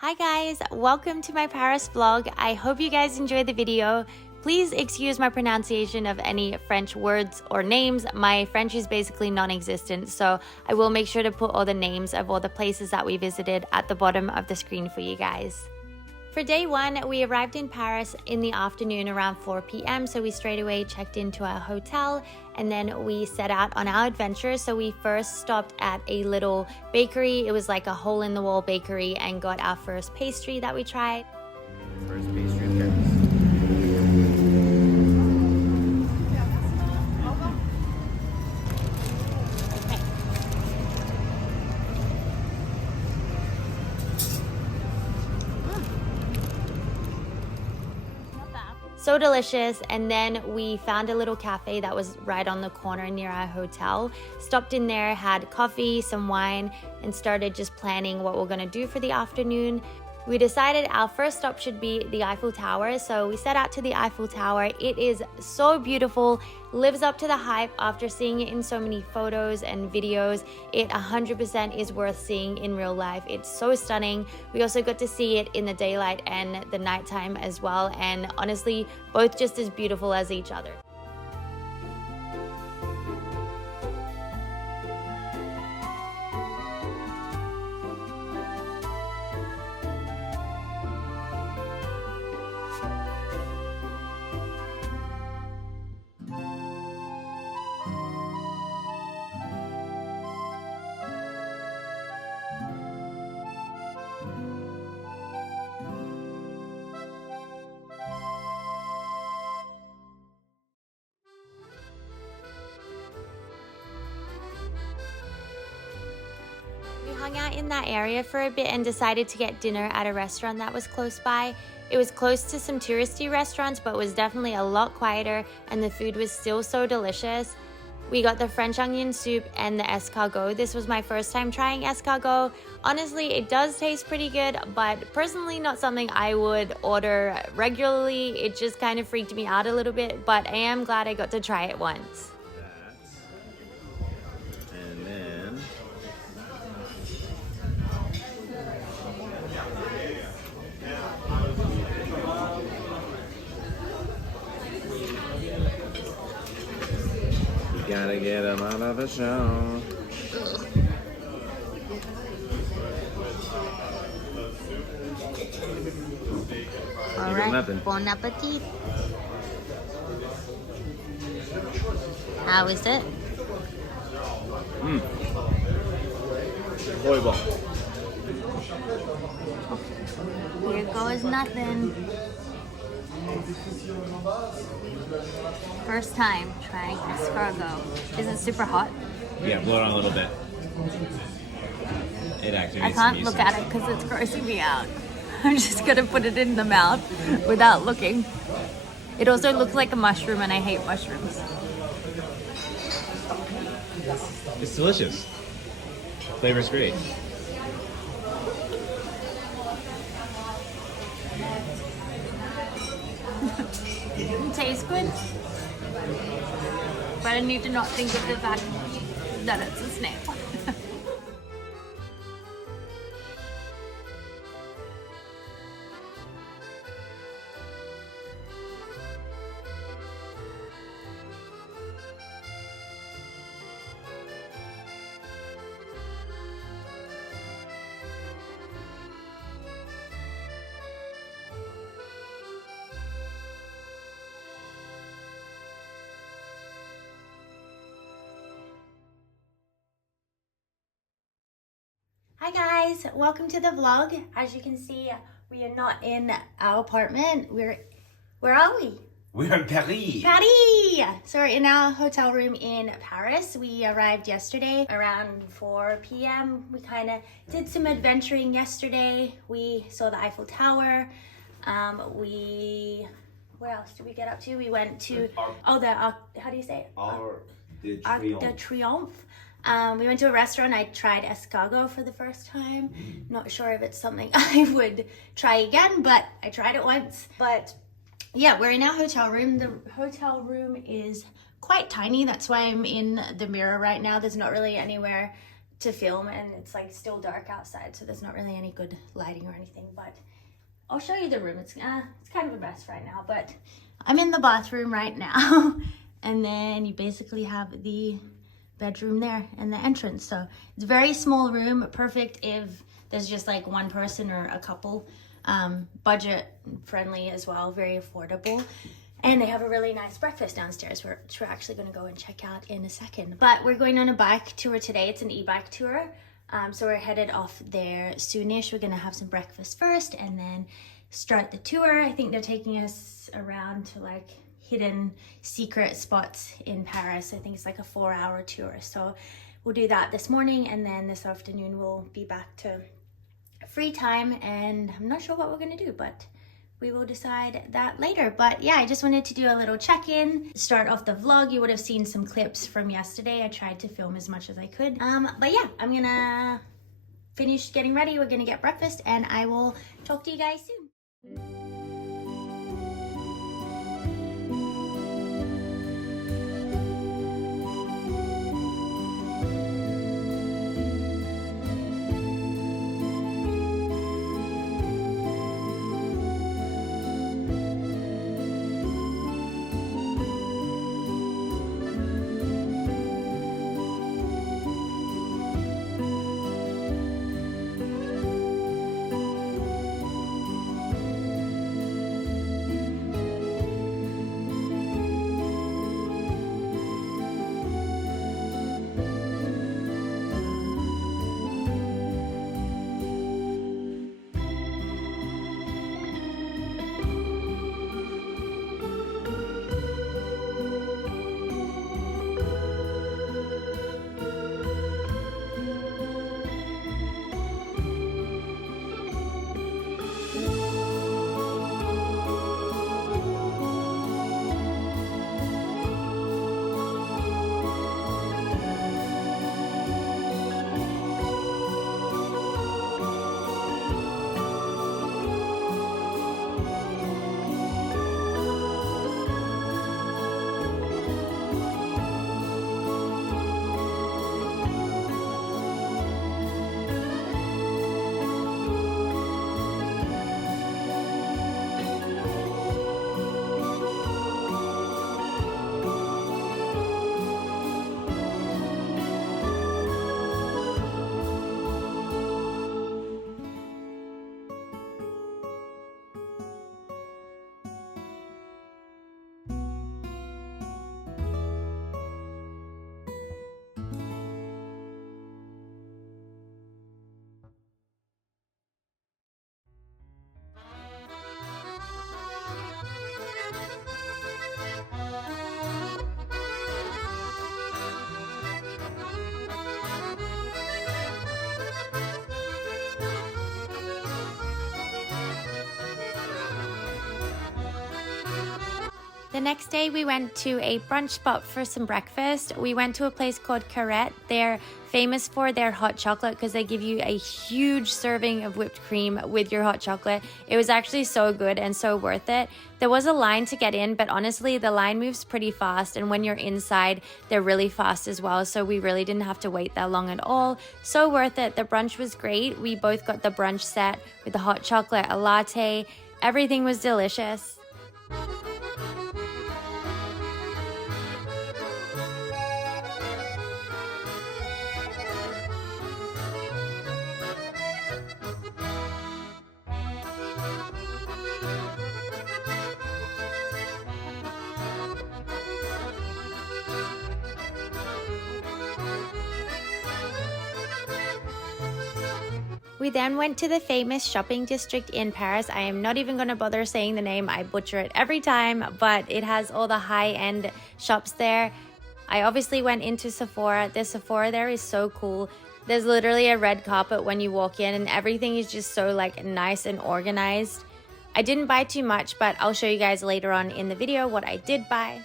Hi guys, welcome to my Paris vlog. I hope you guys enjoyed the video. Please excuse my pronunciation of any French words or names. My French is basically non-existent, so I will make sure to put all the names of all the places that we visited at the bottom of the screen for you guys. For day one, we arrived in Paris in the afternoon around 4 p.m. So we straight away checked into our hotel and then we set out on our adventure. So we first stopped at a little bakery. It was like a hole-in-the-wall bakery and got our first pastry that we tried. First pastry of Paris. So delicious. And then we found a little cafe that was right on the corner near our hotel. Stopped in there, had coffee, some wine, and started just planning what we're gonna do for the afternoon. We decided our first stop should be the Eiffel Tower, so we set out to the Eiffel Tower. It is so beautiful, lives up to the hype. After seeing it in so many photos and videos, it 100% is worth seeing in real life. It's so stunning. We also got to see it in the daylight and the nighttime as well, and honestly, both just as beautiful as each other. We hung out in that area for a bit and decided to get dinner at a restaurant that was close by. It was close to some touristy restaurants, but was definitely a lot quieter, and the food was still so delicious. We got the French onion soup and the escargot. This was my first time trying escargot. Honestly, it does taste pretty good, but personally not something I would order regularly. It just kind of freaked me out a little bit, but I am glad I got to try it once. And then you gotta get them out of the show. All right, bon appetit. How is it? Horrible. Here goes nothing. First time trying escargot. Is it super hot? Yeah, blow it on a little bit. It actually I needs can't some look usage. at it because it's grossing me out. I'm just gonna put it in the mouth without looking. It also looks like a mushroom and I hate mushrooms. It's delicious. Flavor's great. It tastes good, but I need to not think of the fact that it's a snail. Hi guys, welcome to the vlog. As you can see, we are not in our apartment. Where are we? We're in Paris. Paris! So we're in our hotel room in Paris. We arrived yesterday around 4 p.m. We kind of did some adventuring yesterday. We saw the Eiffel Tower. Where else did we get up to? We went to, how do you say it? Arc de Arc Triomphe. de Triomphe. We went to a restaurant. I tried escargot for the first time. Not sure if it's something I would try again, but I tried it once. But yeah, we're in our hotel room. The hotel room is quite tiny. That's why I'm in the mirror right now. There's not really anywhere to film, and it's like still dark outside, so there's not really any good lighting or anything, but I'll show you the room. It's kind of a mess right now, but I'm in the bathroom right now. And then you basically have the bedroom there and the entrance. So it's a very small room, perfect if there's just like one person or a couple. Budget friendly as well, very affordable. And they have a really nice breakfast downstairs, which we're actually going to go and check out in a second. But we're going on a bike tour today. It's an e-bike tour. So we're headed off there soonish. We're going to have some breakfast first and then start the tour. I think they're taking us around to like hidden secret spots in Paris. I think it's like a 4-hour tour. So we'll do that this morning, and then this afternoon we'll be back to free time, and I'm not sure what we're going to do, but we will decide that later. But yeah, I just wanted to do a little check-in, start off the vlog. You would have seen some clips from yesterday. I tried to film as much as I could. But yeah, I'm gonna finish getting ready. We're gonna get breakfast, and I will talk to you guys soon. The next day we went to a brunch spot for some breakfast. We went to a place called Carrette. They're famous for their hot chocolate because they give you a huge serving of whipped cream with your hot chocolate. It was actually so good and so worth it. There was a line to get in, but honestly the line moves pretty fast, and when you're inside they're really fast as well, so we really didn't have to wait that long at all. So worth it. The brunch was great. We both got the brunch set with the hot chocolate, a latte. Everything was delicious. We then went to the famous shopping district in Paris. I am not even going to bother saying the name. I butcher it every time, but it has all the high-end shops there. I obviously went into Sephora. The Sephora there is so cool. There's literally a red carpet when you walk in, and everything is just so like nice and organized. I didn't buy too much, but I'll show you guys later on in the video what I did buy.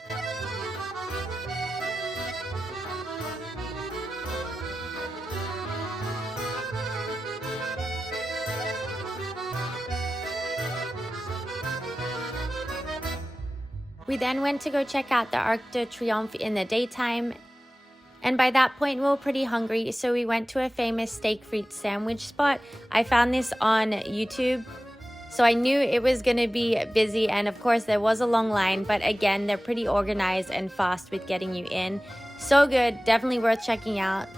We then went to go check out the Arc de Triomphe in the daytime. And by that point, we were pretty hungry, so we went to a famous steak frites sandwich spot. I found this on YouTube, so I knew it was gonna be busy, and of course there was a long line, but again, they're pretty organized and fast with getting you in. So good, definitely worth checking out.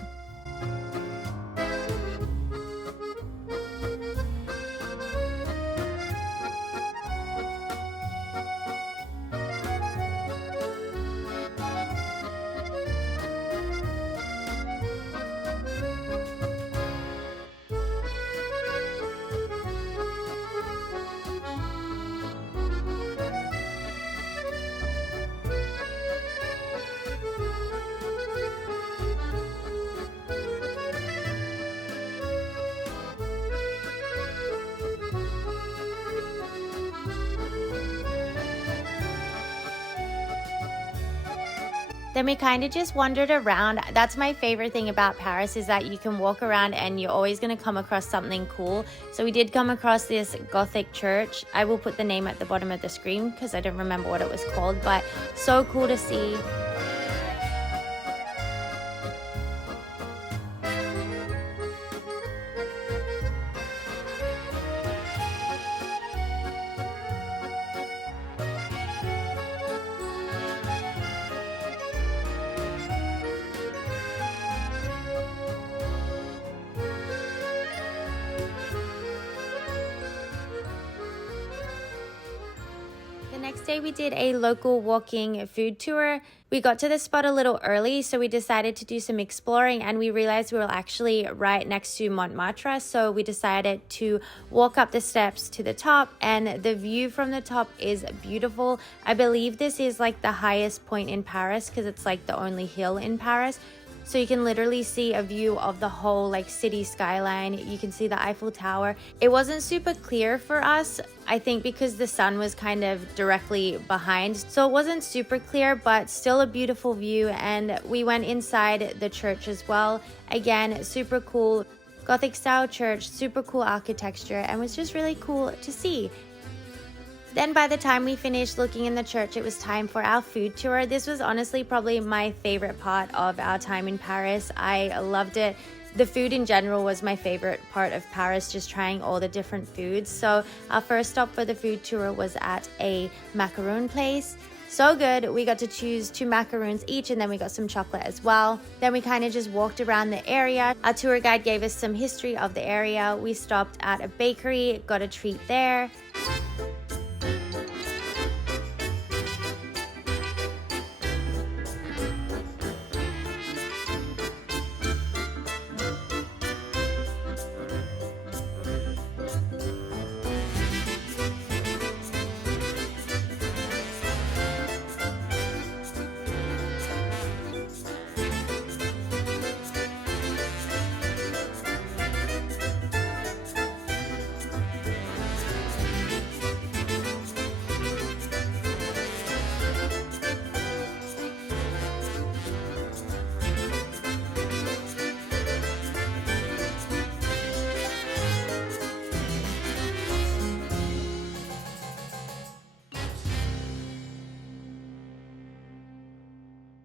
Then we kind of just wandered around. That's my favorite thing about Paris, is that you can walk around and you're always going to come across something cool. So we did come across this Gothic church. I will put the name at the bottom of the screen because I don't remember what it was called, but so cool to see. The next day we did a local walking food tour. We got to the spot a little early, so we decided to do some exploring, and we realized we were actually right next to Montmartre, so we decided to walk up the steps to the top, and the view from the top is beautiful. I believe this is like the highest point in Paris because it's like the only hill in Paris. So you can literally see a view of the whole like city skyline. You can see the Eiffel Tower. It wasn't super clear for us, I think because the sun was kind of directly behind. So it wasn't super clear, but still a beautiful view. And we went inside the church as well. Again, super cool Gothic style church, super cool architecture, and was just really cool to see. Then by the time we finished looking in the church, it was time for our food tour. This was honestly probably my favorite part of our time in Paris. I loved it. The food in general was my favorite part of Paris, just trying all the different foods. So our first stop for the food tour was at a macaroon place. So good. We got to choose 2 macaroons each, and then we got some chocolate as well. Then we kind of just walked around the area. Our tour guide gave us some history of the area. We stopped at a bakery, got a treat there.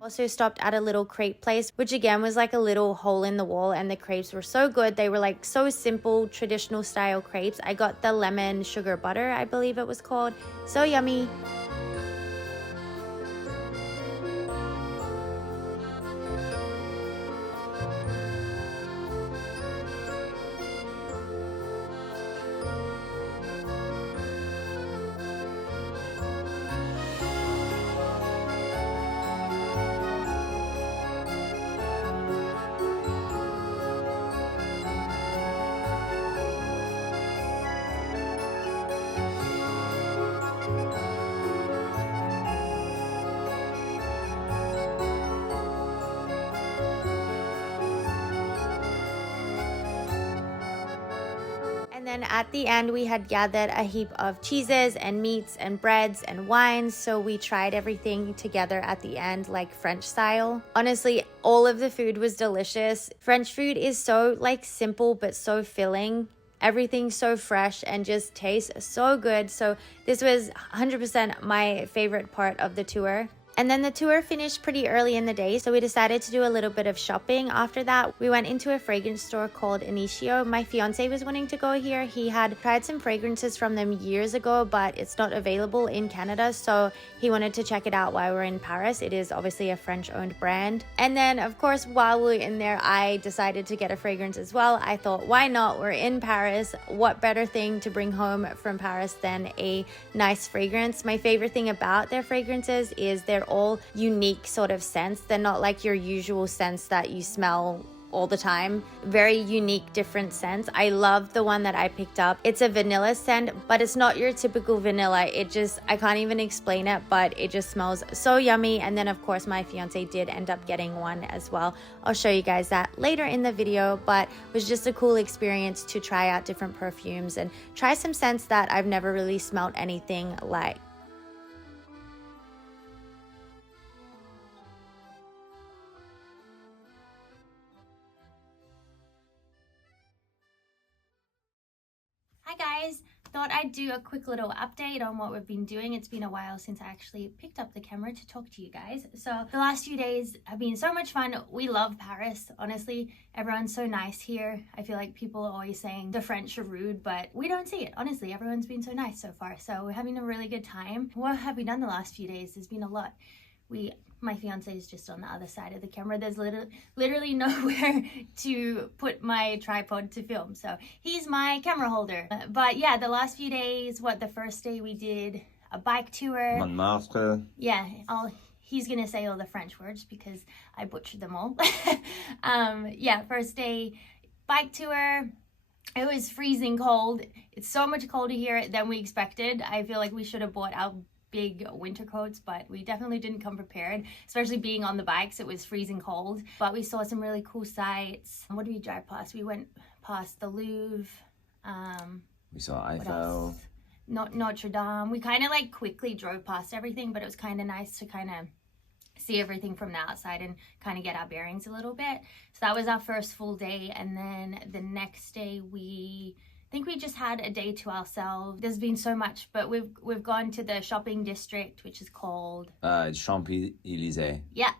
Also stopped at a little crepe place, which again was like a little hole in the wall, and the crepes were so good. They were like so simple, traditional style crepes. I got the lemon sugar butter, I believe it was called. So yummy. And then at the end, we had gathered a heap of cheeses and meats and breads and wines. So we tried everything together at the end, like French style. Honestly, all of the food was delicious. French food is so like simple, but so filling. Everything's so fresh and just tastes so good. So this was 100% my favorite part of the tour. And then the tour finished pretty early in the day, so we decided to do a little bit of shopping. After that, we went into a fragrance store called Initio. My fiance was wanting to go here. He had tried some fragrances from them years ago, but it's not available in Canada, so he wanted to check it out while we're in Paris. It is obviously a French-owned brand. And then, of course, while we were in there, I decided to get a fragrance as well. I thought, why not? We're in Paris. What better thing to bring home from Paris than a nice fragrance? My favorite thing about their fragrances is they're all unique sort of scents. They're not like your usual scents that you smell all the time. Very unique, different scents. I love the one that I picked up. It's a vanilla scent, but it's not your typical vanilla. I can't even explain it, but it just smells so yummy. And then of course my fiance did end up getting one as well. I'll show you guys that later in the video, but it was just a cool experience to try out different perfumes and try some scents that I've never really smelled anything like. Hi guys, thought I'd do a quick little update on what we've been doing. It's been a while since I actually picked up the camera to talk to you guys. So the last few days have been so much fun. We love Paris, honestly. Everyone's so nice here. I feel like people are always saying the French are rude, but we don't see it. Honestly, everyone's been so nice so far. So we're having a really good time. What have we done the last few days? There's been a lot. My fiance is just on the other side of the camera. There's literally nowhere to put my tripod to film, so he's my camera holder. But yeah, the last few days, the first day we did a bike tour. Montmartre. Yeah, he's gonna say all the French words because I butchered them all. Yeah, first day bike tour. It was freezing cold. It's so much colder here than we expected. I feel like we should have bought our big winter coats, but we definitely didn't come prepared, especially being on the bikes. It was freezing cold, but we saw some really cool sights. What did we drive past? We went past the Louvre. We saw Eiffel. Notre Dame. We kind of like quickly drove past everything, but it was kind of nice to kind of see everything from the outside and kind of get our bearings a little bit. So that was our first full day, and then the next day I think we just had a day to ourselves. There's been so much, but we've gone to the shopping district, which is called Champs-Élysées. Yeah.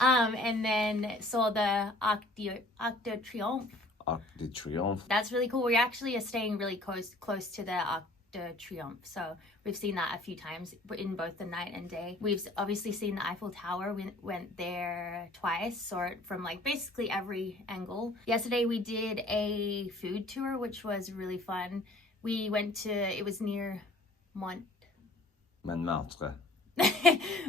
And then saw the Arc de Triomphe. Arc de Triomphe. That's really cool. We actually are staying really close to the Arc de Triomphe, so we've seen that a few times in both the night and day. We've obviously seen the Eiffel Tower. We went there twice, saw it from like basically every angle. Yesterday we did a food tour, which was really fun. We went to, it was near Montmartre.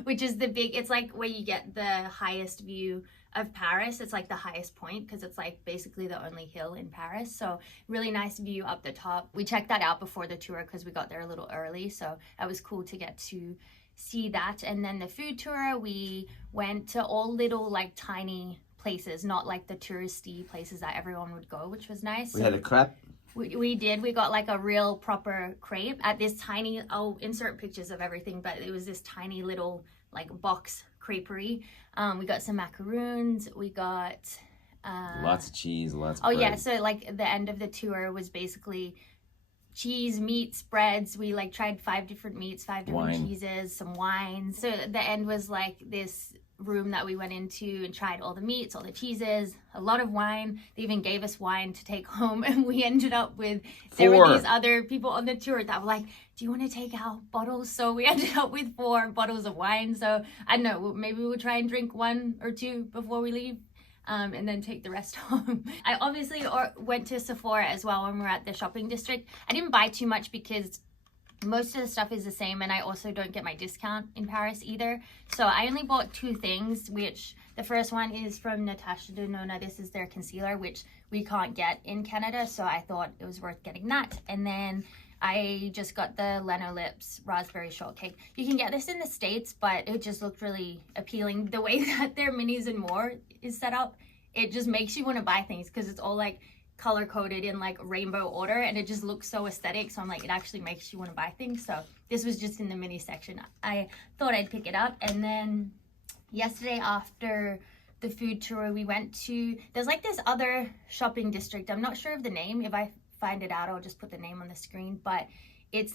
which is it's like where you get the highest view of Paris. It's like the highest point because it's like basically the only hill in Paris. So really nice view up the top. We checked that out before the tour because we got there a little early, so that was cool to get to see that. And then the food tour, we went to all little like tiny places, not like the touristy places that everyone would go, which was nice. We had a crepe. We did. We got like a real proper crepe at this tiny, I'll insert pictures of everything, but it was this tiny little like box creperie. We got some macaroons. We got lots of cheese, lots of bread. bread. Yeah, so like the end of the tour was basically cheese, meats, breads. We like tried 5 different meats, 5 different cheeses, some wine. So the end was like this room that we went into and tried all the meats, all the cheeses, a lot of wine. They even gave us wine to take home, and we ended up with 4. There were these other people on the tour that were like, do you want to take our bottles? So we ended up with 4 bottles of wine. So I don't know, maybe we'll try and drink 1 or 2 before we leave, and then take the rest home. I obviously went to Sephora as well when we were at the shopping district. I didn't buy too much because most of the stuff is the same, and I also don't get my discount in Paris either. So I only bought 2 things, which the first one is from Natasha Denona. This is their concealer, which we can't get in Canada, so I thought it was worth getting that. And then I just got the Leno Lips Raspberry Shortcake. You can get this in the States, but it just looked really appealing. The way that their minis and more is set up, it just makes you want to buy things because it's all like color coded in like rainbow order, and it just looks so aesthetic. So I'm like, it actually makes you want to buy things. So this was just in the mini section. I thought I'd pick it up. And then yesterday after the food tour, we went to, there's like this other shopping district. I'm not sure of the name. If I find it out, I'll just put the name on the screen, but it's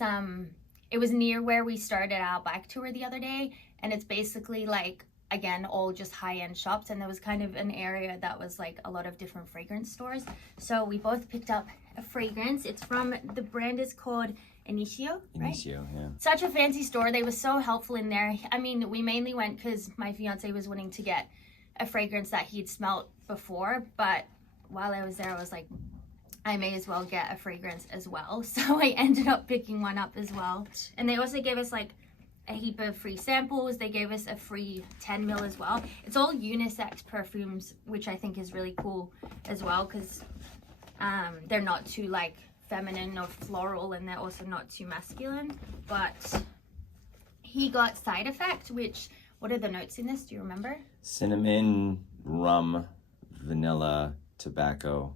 it was near where we started our bike tour the other day. and it's basically like, again, all just high-end shops, and there was kind of an area that was like a lot of different fragrance stores. So we both picked up a fragrance. It's from, the brand is called Initio, right? Initio, yeah. Such a fancy store. They were so helpful in there. I mean, we mainly went because my fiance was wanting to get a fragrance that he'd smelt before, but while I was there, I was like, I may as well get a fragrance as well. So I ended up picking one up as well. And they also gave us like a heap of free samples. They gave us a free 10 mil as well. It's all unisex perfumes, which I think is really cool as well, because they're not too like feminine or floral, and they're also not too masculine. But he got Side Effect, which, what are the notes in this? Do you remember? Cinnamon, rum, vanilla, tobacco,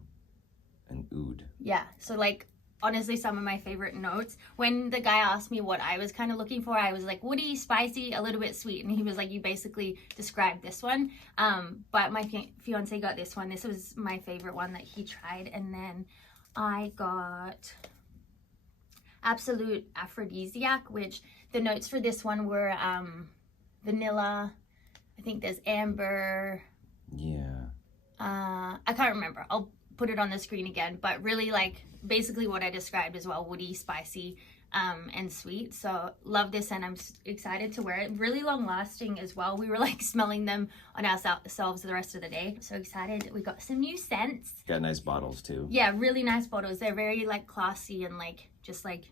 and oud. Yeah, so like honestly some of my favorite notes. When the guy asked me what I was kind of looking for, I was like woody, spicy, a little bit sweet, and he was like, you basically described this one. But my fiance got this one. This was my favorite one that he tried. And then I got Absolute Aphrodisiac, which the notes for this one were vanilla, I think there's amber, I can't remember, I'll put it on the screen again, but really like basically what I described as well, woody, spicy, and sweet. So love this, and I'm excited to wear it. Really long lasting as well. We were like smelling them on ourselves the rest of the day. So excited. We got some new scents. Got nice bottles too. Yeah, really nice bottles. They're very like classy and like just like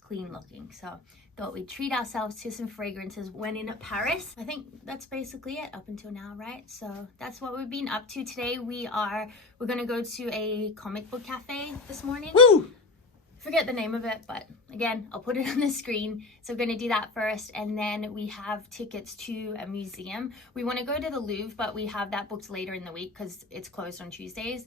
clean looking. So thought we'd treat ourselves to some fragrances when in Paris. I think that's basically it up until now, right? So that's what we've been up to today. We're gonna go to a comic book cafe this morning. Woo! Forget the name of it, but again, I'll put it on the screen. So we're gonna do that first, and then we have tickets to a museum. We want to go to the Louvre, but we have that booked later in the week because it's closed on Tuesdays.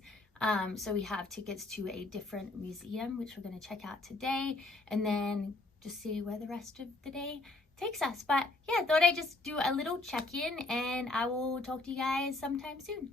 So we have tickets to a different museum, which we're gonna check out today, and then just see where the rest of the day takes us. But yeah, I thought I'd just do a little check-in, and I will talk to you guys sometime soon.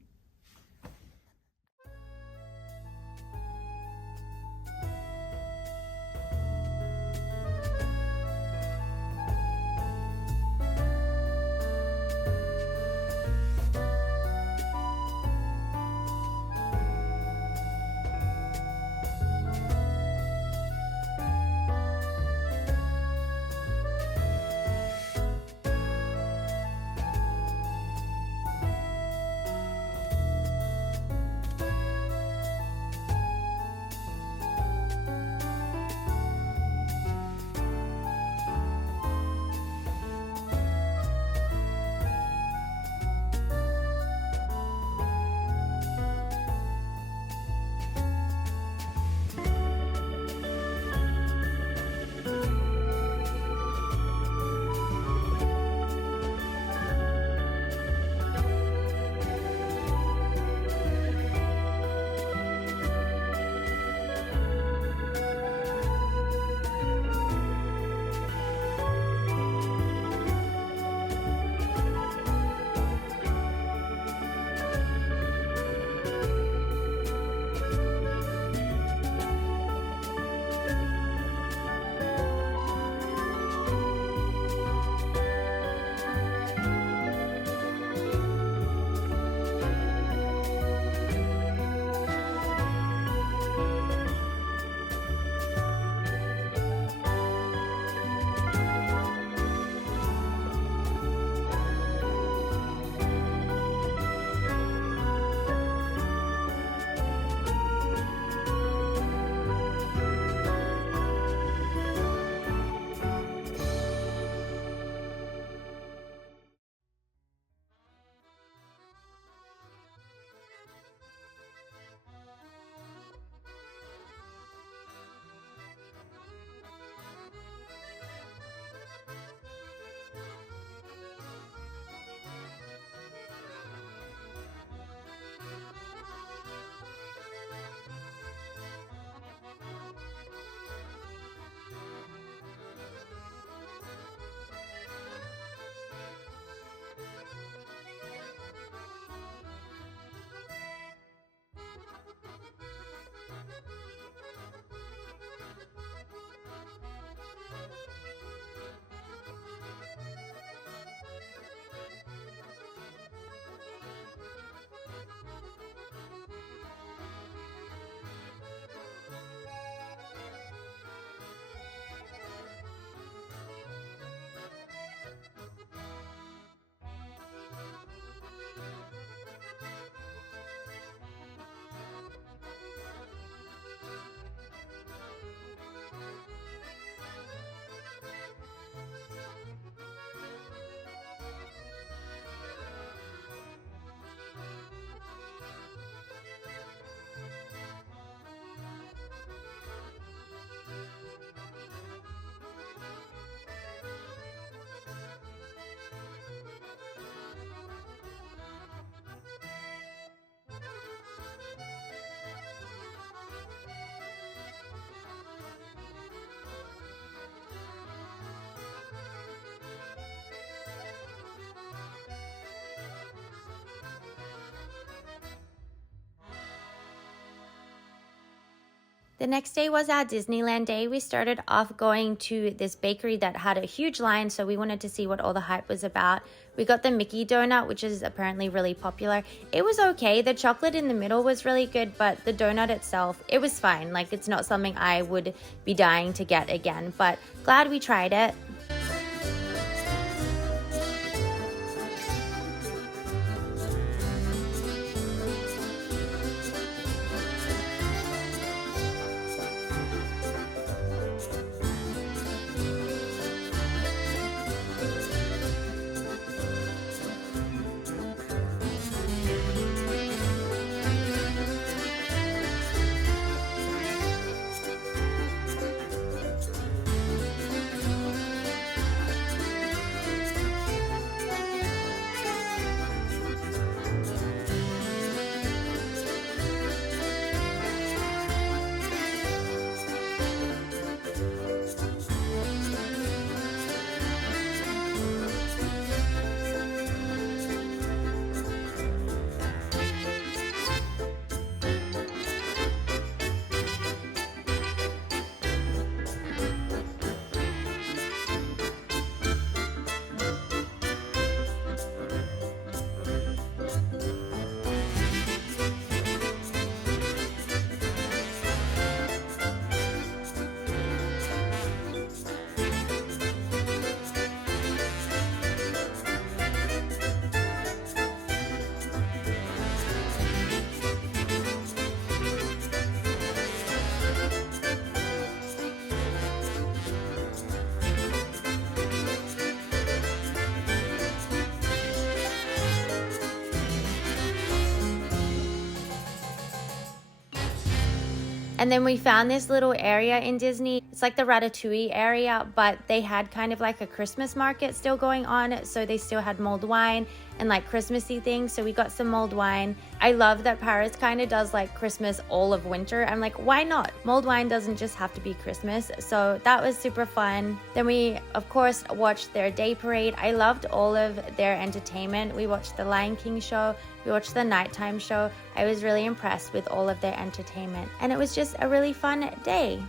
The next day was our Disneyland day. We started off going to this bakery that had a huge line, so we wanted to see what all the hype was about. We got the Mickey donut, which is apparently really popular. It was okay. The chocolate in the middle was really good, but the donut itself, it was fine. Like, it's not something I would be dying to get again, but glad we tried it. And then we found this little area in Disney. It's like the Ratatouille area, but they had kind of like a Christmas market still going on. So they still had mulled wine and like Christmassy things. So we got some mulled wine. I love that Paris kind of does like Christmas all of winter. I'm like, why not? Mulled wine doesn't just have to be Christmas. So that was super fun. Then we, of course, watched their day parade. I loved all of their entertainment. We watched the Lion King show. We watched the nighttime show. I was really impressed with all of their entertainment. And it was just a really fun day.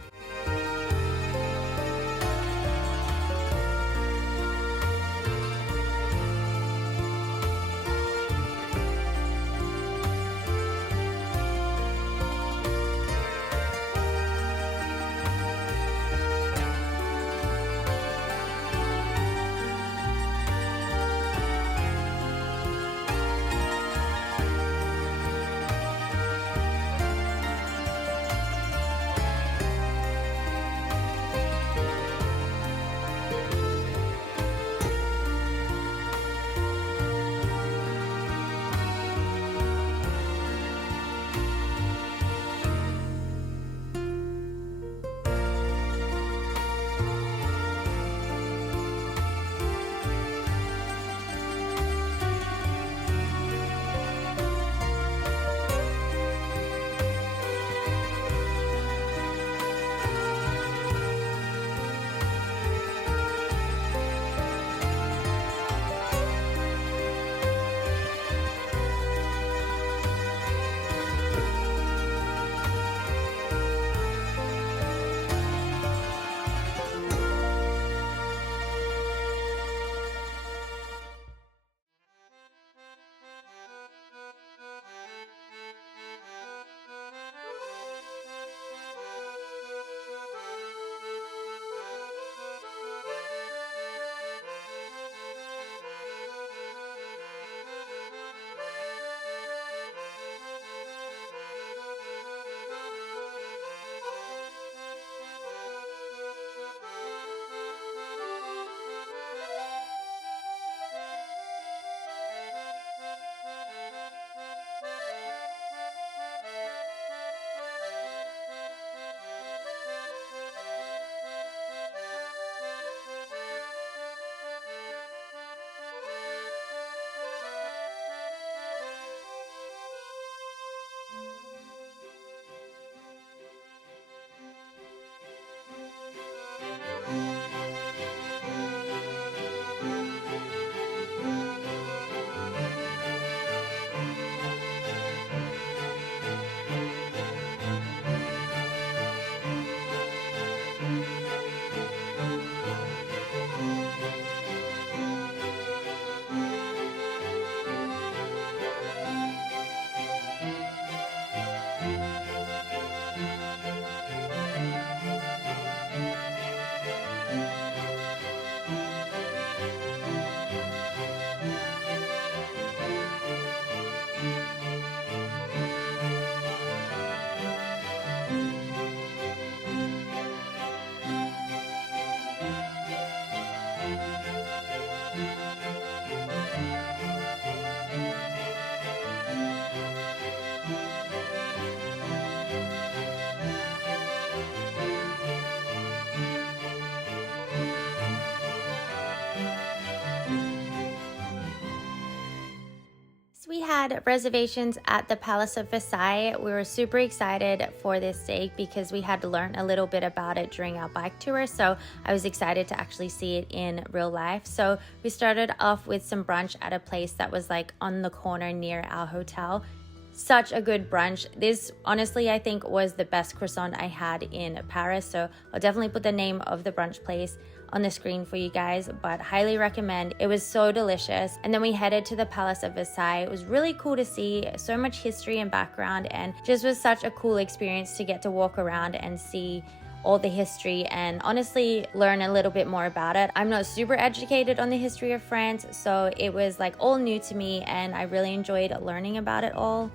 had reservations at the Palace of Versailles. We were super excited for this day because we had learned a little bit about it during our bike tour, so I was excited to actually see it in real life. So we started off with some brunch at a place that was like on the corner near our hotel. Such a good brunch. This honestly I think was the best croissant I had in Paris, so I'll definitely put the name of the brunch place on the screen for you guys, but highly recommend. It was so delicious. And then we headed to the Palace of Versailles. It was really cool to see so much history and background, and just was such a cool experience to get to walk around and see all the history and honestly learn a little bit more about it. I'm not super educated on the history of France, so it was like all new to me and I really enjoyed learning about it all.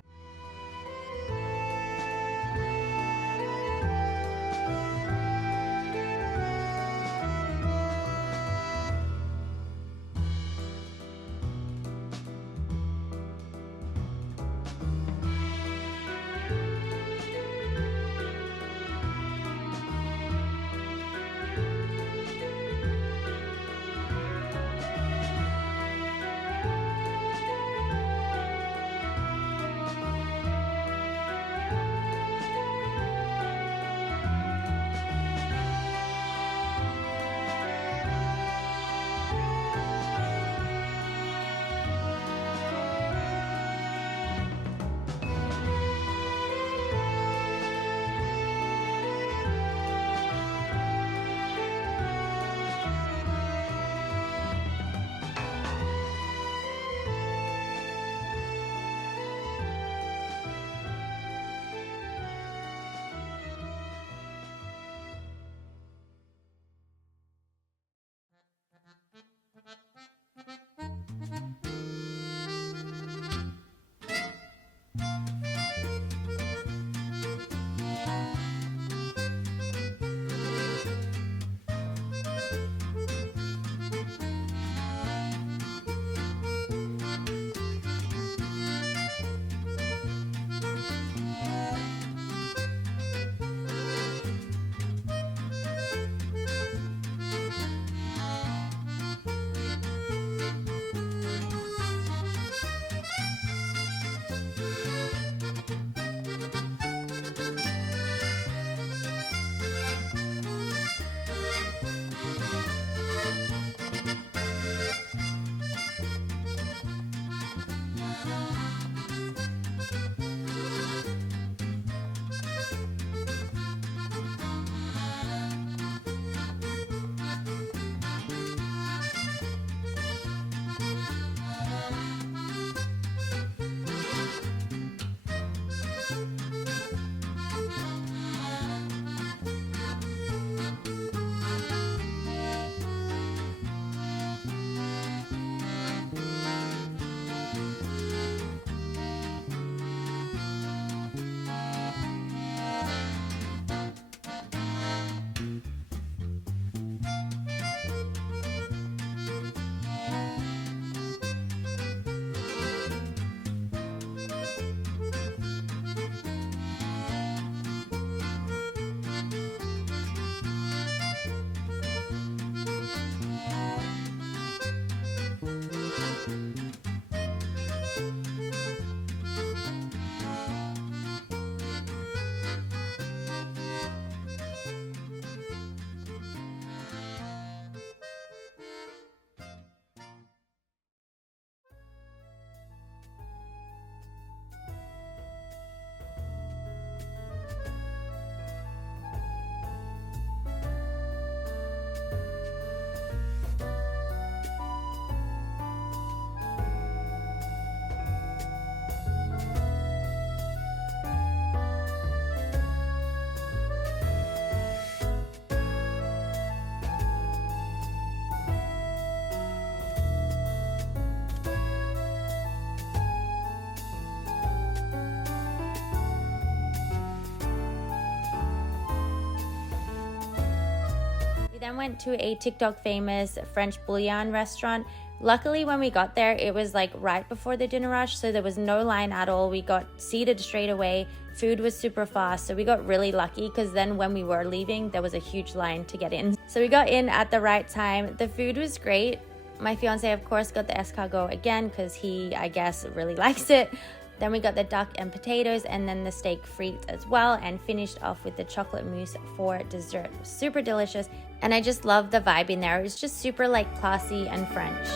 Then went to a TikTok famous French bouillon restaurant. Luckily when we got there it was like right before the dinner rush, so there was no line at all. We got seated straight away. Food was super fast, so we got really lucky because then when we were leaving there was a huge line to get in. So we got in at the right time. The food was great. My fiance, of course, got the escargot again because he, I guess, really likes it. Then we got the duck and potatoes, and then the steak frites as well, and finished off with the chocolate mousse for dessert. Super delicious, and I just love the vibe in there. It was just super like classy and French.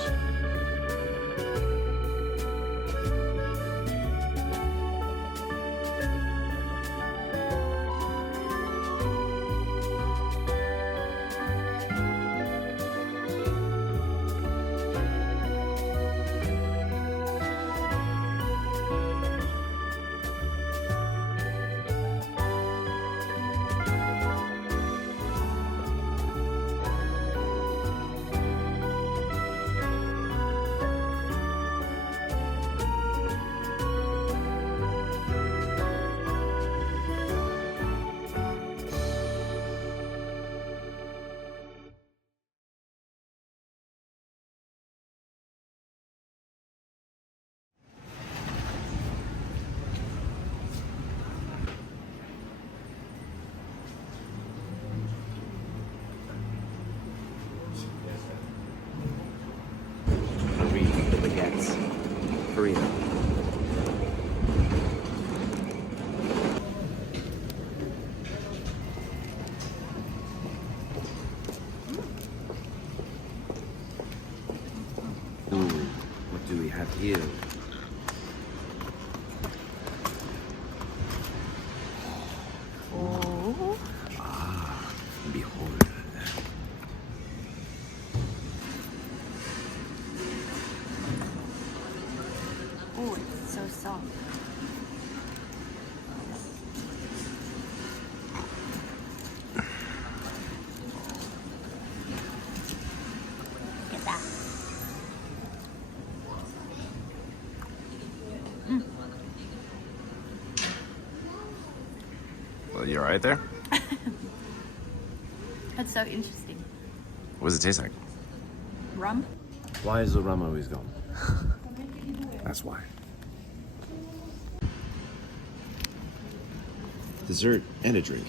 The baguettes. Burrito. Ooh, what do we have here? Oh. Ah, behold. Oh, it's so soft. Look at that. Well, you alright there? That's so interesting. What does it taste like? Rum? Why is the rum always gone? That's why. Dessert and a drink.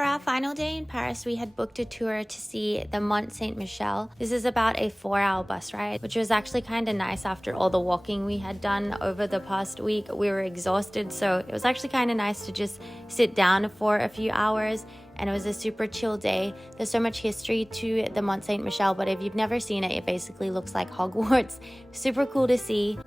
For our final day in Paris, we had booked a tour to see the Mont Saint Michel. This is about a 4-hour bus ride, which was actually kind of nice after all the walking we had done over the past week. We were exhausted, so it was actually kind of nice to just sit down for a few hours, and it was a super chill day. There's so much history to the Mont Saint Michel, but if you've never seen it, it basically looks like Hogwarts. Super cool to see.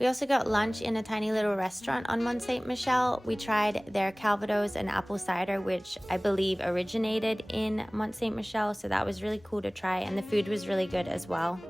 We also got lunch in a tiny little restaurant on Mont Saint Michel. We tried their Calvados and apple cider, which I believe originated in Mont Saint Michel, so that was really cool to try, and the food was really good as well.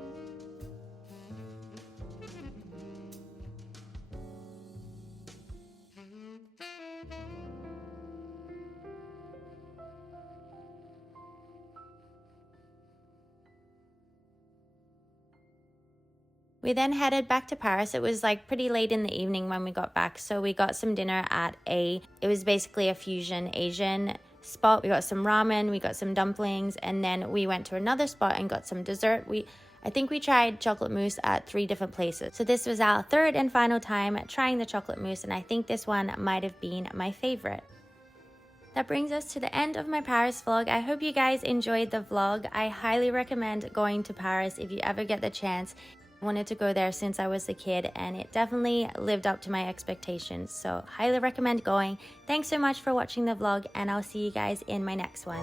We then headed back to Paris. It was like pretty late in the evening when we got back, so we got some dinner at it was basically a fusion Asian spot. We got some ramen, we got some dumplings, and then we went to another spot and got some dessert. I think we tried chocolate mousse at 3 different places. So this was our third and final time trying the chocolate mousse, and I think this one might have been my favorite. That brings us to the end of my Paris vlog. I hope you guys enjoyed the vlog. I highly recommend going to Paris if you ever get the chance. I wanted to go there since I was a kid, and it definitely lived up to my expectations, so highly recommend going. Thanks so much for watching the vlog, and I'll see you guys in my next one.